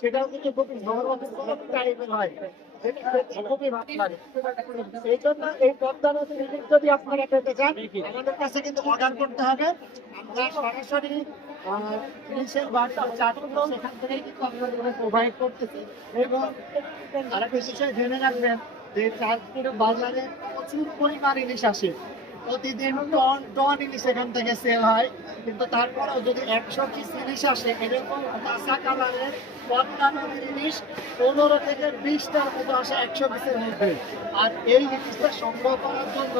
সেটাও কিন্তু খুবই টাইপের হয়। খুবই ভালো লাগে। এই জন্য এই পদ্মা নদীর ইলিশ যদি আপনারা পেতে চান, আমাদের কাছে কিন্তু অর্ডার করতে হবে। আমরা সরাসরি ইলিশের বার্তা চাটগুলো সেখান থেকেই কিন্তু আপনাদের প্রোভাইড করতেছি। এবং আরেকটা বিষয় জেনে রাখবেন যে চাঁদপুর বাজারে প্রচুর পরিমাণ ইলিশ আসে। প্রতিদিন টন টন ইলিশ এখান থেকে সেল হয়, কিন্তু তারপরেও যদি 100 পিস ইলিশ আসে, এরকম কাঁচা কালারের পদ্মা নদীর ইলিশ 15 থেকে 20টার মতো আসে 100 পিসের মধ্যে। আর এই ইলিশটা সংগ্রহ করার জন্য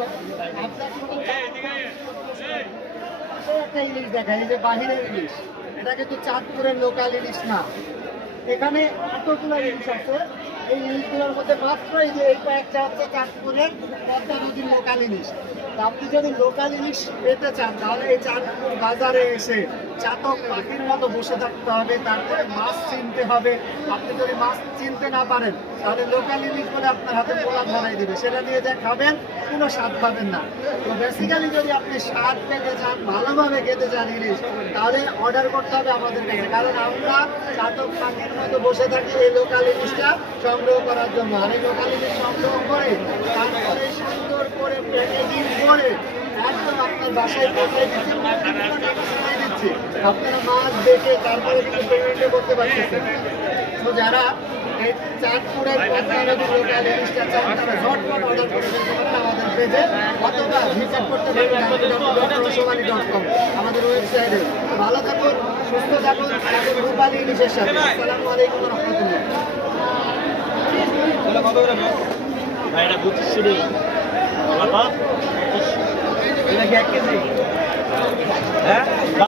একটা ইলিশ দেখায়, এই যে বাহিরের ইলিশ, এটা কিন্তু চাঁদপুরের লোকাল ইলিশ না। এখানে এতগুলো ইলিশ আছে, এই ইলিশগুলোর মধ্যে মাত্র এই যে এইটা একটা হচ্ছে চাঁদপুরের পদ্মা নদীর লোকাল ইলিশ। আপনি যদি লোকাল ইলিশ পেতে চান, তাহলে এই চাঁদপুর বাজারে এসে চাতক পাখির মতো বসে থাকতে হবে, তারপরে মাছ চিনতে হবে। আপনি যদি মাছ চিনতে না পারেন, তাহলে লোকাল ইলিশ বলে আপনার হাতে পোলা ধরাই দেবে, সেটা নিয়ে যা খাবেন কোনো স্বাদ পাবেন না। তো বেসিক্যালি যদি আপনি স্বাদ পেতে চান, ভালোভাবে খেতে চান ইলিশ, তাহলে অর্ডার করতে হবে আমাদের কাছে, কারণ আমরা চাতক পাখির মতো বসে থাকি এই লোকাল ইলিশটা সংগ্রহ করার জন্য। আর এই লোকাল ইলিশ সংগ্রহ করে তারপরে সুন্দর করে প্যাকেজিং করে একদম আপনার বাসায় পৌঁছে দিচ্ছি। আপনারা মাছ দেখে তারপরে কিন্তু পেমেন্টও করতে পারতেছেন। তো যারা এই চাঁদপুরের পদ্মা নদীর লোকাল ইলিশটা চান, তারা ঝটপট অর্ডার করে ফেলতে পারেন আমাদের পেজে, অথবা ভিজিট করতে পারেন www.রসমালি.com আমাদের ওয়েবসাইটে। ভালো থাকুন, সুস্থ থাকুন, এখন রূপালী ইলিশের সাথে। আসসালামু আলাইকুম ওয়া রাহমাতুল্লাহ। ভাই এটা 25 এটা কি 1 কেজি?